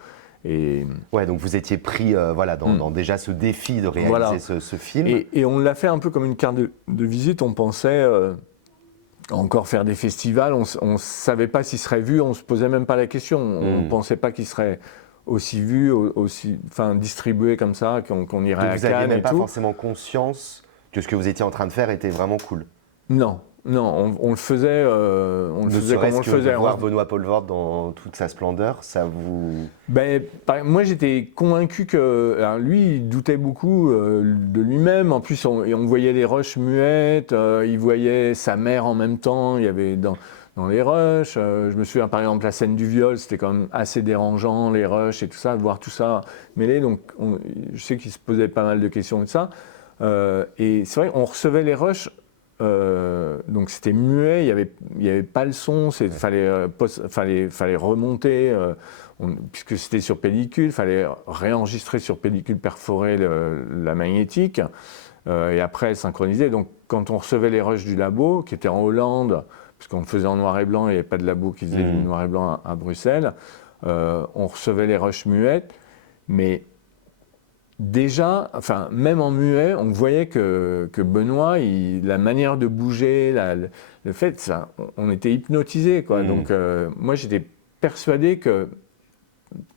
Ouais, donc vous étiez pris dans déjà ce défi de réaliser ce film. Et on l'a fait un peu comme une carte de visite. On pensait encore faire des festivals. On ne savait pas s'il serait vu. On ne se posait même pas la question. On ne pensait pas qu'il serait aussi vu, distribué comme ça, qu'on irait à Cannes. Vous n'aviez même pas forcément conscience que ce que vous étiez en train de faire était vraiment cool. Non, on le faisait, comme on le faisait. De voir Benoît Poelvoorde dans toute sa splendeur, ça vous... Moi, j'étais convaincu que... Alors, lui, il doutait beaucoup de lui-même. En plus, on voyait les rushs muettes, il voyait sa mère en même temps, il y avait dans les rushs. Je me souviens, par exemple, la scène du viol, c'était quand même assez dérangeant, les rushs et tout ça, de voir tout ça mêlé. Donc, je sais qu'il se posait pas mal de questions de ça. Et c'est vrai qu'on recevait les rushs. Donc c'était muet, il y avait pas le son, fallait remonter, puisque c'était sur pellicule, fallait réenregistrer sur pellicule perforée la magnétique et après synchroniser. Donc quand on recevait les rushs du labo, qui étaient en Hollande, puisqu'on le faisait en noir et blanc, il n'y avait pas de labo qui faisait du noir et blanc à Bruxelles, on recevait les rushs muettes, mais déjà, même en muet, on voyait que Benoît, la manière de bouger, le fait, on était hypnotisés, quoi. Donc, moi, j'étais persuadé que,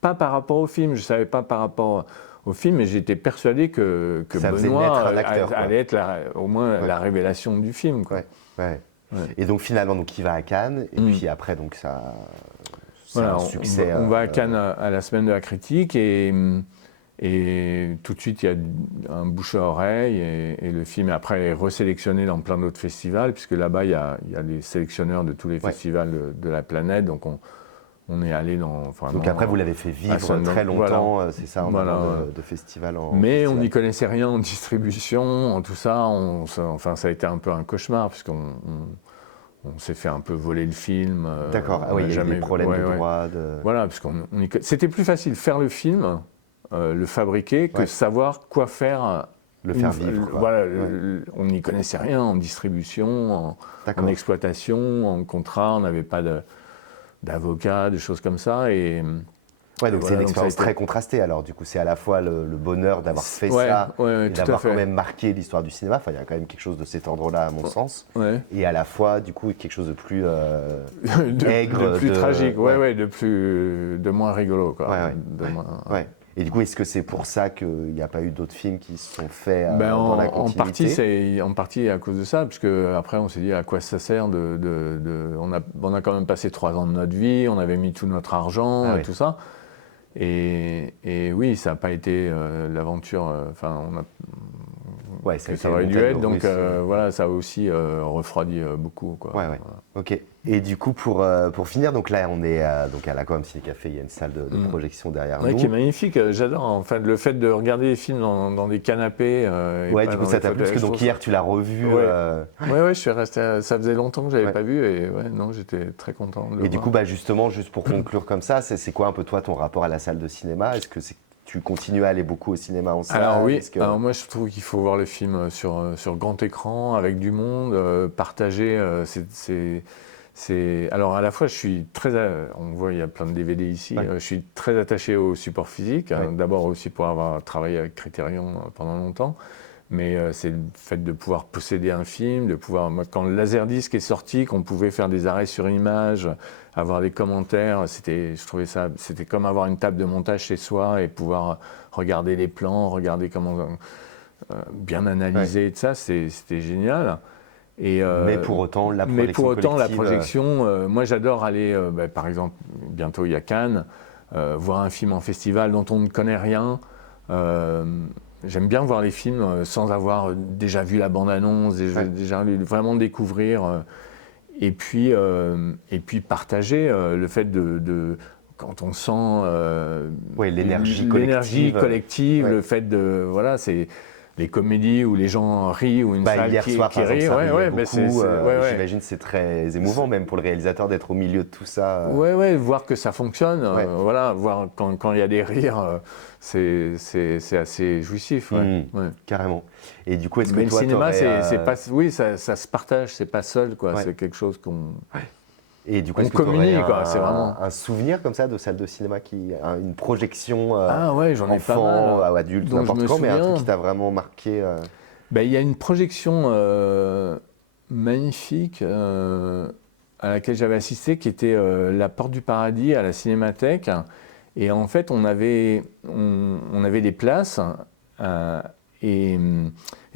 pas par rapport au film, je ne savais pas par rapport au film, mais j'étais persuadé que Benoît allait être au moins la révélation du film, quoi. Ouais. Et donc, finalement, il va à Cannes, et puis après, donc, c'est un succès. On va à Cannes à la semaine de la critique, et tout de suite, il y a un bouche à oreille et le film après est resélectionné dans plein d'autres festivals, puisque là-bas, il y a les sélectionneurs de tous les festivals de la planète. Donc, on est allé dans... Donc après, vous l'avez fait vivre très longtemps, c'est ça, de festival en Mais festival. on n'y connaissait rien en distribution, en tout ça. Ça a été un peu un cauchemar, puisqu'on s'est fait un peu voler le film. D'accord, il y a eu des problèmes de droit. Voilà, parce c'était plus facile faire le film le fabriquer que savoir quoi faire. Le faire vivre. Voilà, on n'y connaissait rien en distribution, en exploitation, en contrat, on n'avait pas d'avocat, des choses comme ça. Et donc c'est une expérience très contrastée. Alors du coup, c'est à la fois le bonheur d'avoir fait ça et d'avoir quand même marqué l'histoire du cinéma. Enfin, il y a quand même quelque chose de cet ordre-là, à mon sens. Et à la fois, du coup, quelque chose de plus aigre, de plus tragique, de moins rigolo, quoi. Et du coup, est-ce que c'est pour ça qu'il n'y a pas eu d'autres films qui se sont faits dans la continuité? En partie à cause de ça, parce qu'après on s'est dit à quoi ça sert on a quand même passé 3 ans de notre vie, on avait mis tout notre argent, tout ça. Et oui, ça n'a pas été l'aventure. Enfin, ça aurait dû être. Donc voilà, ça a aussi refroidi beaucoup, quoi. Ok. Et du coup, pour finir, donc là, on est donc à l'Aquarium Ciné Café. Il y a une salle de projection derrière nous. Qui est magnifique. J'adore. En fait, le fait de regarder les films dans des canapés. Du coup, ça t'a plu parce que donc hier, tu l'as revu. Je suis resté. Ça faisait longtemps que je l'avais pas vu et j'étais très content. Et du coup, justement, juste pour conclure comme ça, c'est quoi un peu toi ton rapport à la salle de cinéma? Est-ce que tu continues à aller beaucoup au cinéma en salle? Alors oui, alors moi je trouve qu'il faut voir le film sur grand écran, avec du monde, partager. Alors à la fois je suis on voit il y a plein de DVD ici, je suis très attaché au support physique, d'abord aussi pour avoir travaillé avec Criterion pendant longtemps, mais c'est le fait de pouvoir posséder un film, de pouvoir, quand le Laserdisc est sorti, qu'on pouvait faire des arrêts sur image, avoir des commentaires, je trouvais ça, c'était comme avoir une table de montage chez soi et pouvoir regarder les plans, regarder comment bien analyser et tout ça, c'était génial. Mais pour autant, la projection, moi j'adore aller, par exemple, bientôt il y a Cannes, voir un film en festival dont on ne connaît rien. J'aime bien voir les films sans avoir déjà vu la bande-annonce, déjà vraiment découvrir. Et puis partager le fait de quand on sent l'énergie collective, le fait de c'est les comédies où les gens rient ou une salle qui rit. J'imagine c'est très émouvant même pour le réalisateur d'être au milieu de tout ça. Voir que ça fonctionne, voir quand il y a des rires, c'est assez jouissif. Carrément. Et du coup, est-ce que le cinéma, c'est pas, ça se partage, c'est pas seul, quoi. C'est quelque chose qu'on. Et du coup, est-ce que communique, c'est vraiment un souvenir comme ça de salle de cinéma une projection j'en ai pas mal, ou adulte, n'importe quand, mais un truc qui t'a vraiment marqué Il y a une projection magnifique à laquelle j'avais assisté, qui était La Porte du Paradis à la Cinémathèque. Et en fait, on avait des places et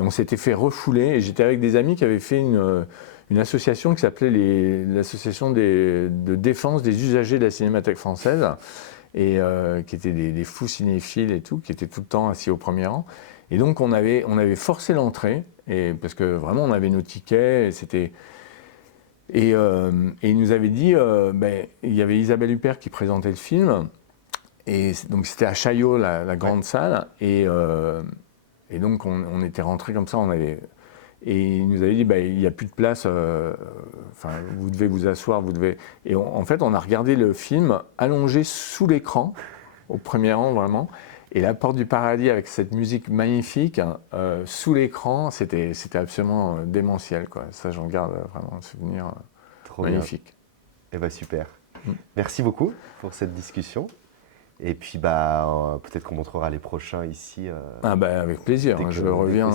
on s'était fait refouler. Et j'étais avec des amis qui avaient fait une association qui s'appelait l'association de défense des usagers de la Cinémathèque française, et qui étaient des fous cinéphiles et tout, qui étaient tout le temps assis au premier rang. Et donc on avait forcé l'entrée, parce que vraiment on avait nos tickets, et il nous avait dit, il y avait Isabelle Huppert qui présentait le film, et donc c'était à Chaillot, la grande salle, et donc on était rentrés comme ça, et il nous avait dit, il n'y a plus de place, vous devez vous asseoir, Et en fait, on a regardé le film allongé sous l'écran, au premier rang vraiment, et La Porte du Paradis avec cette musique magnifique, sous l'écran, c'était absolument démentiel, quoi. Ça, j'en garde vraiment un souvenir magnifique. Super. Merci beaucoup pour cette discussion. Et puis, peut-être qu'on montrera les prochains ici. Avec plaisir, je reviens.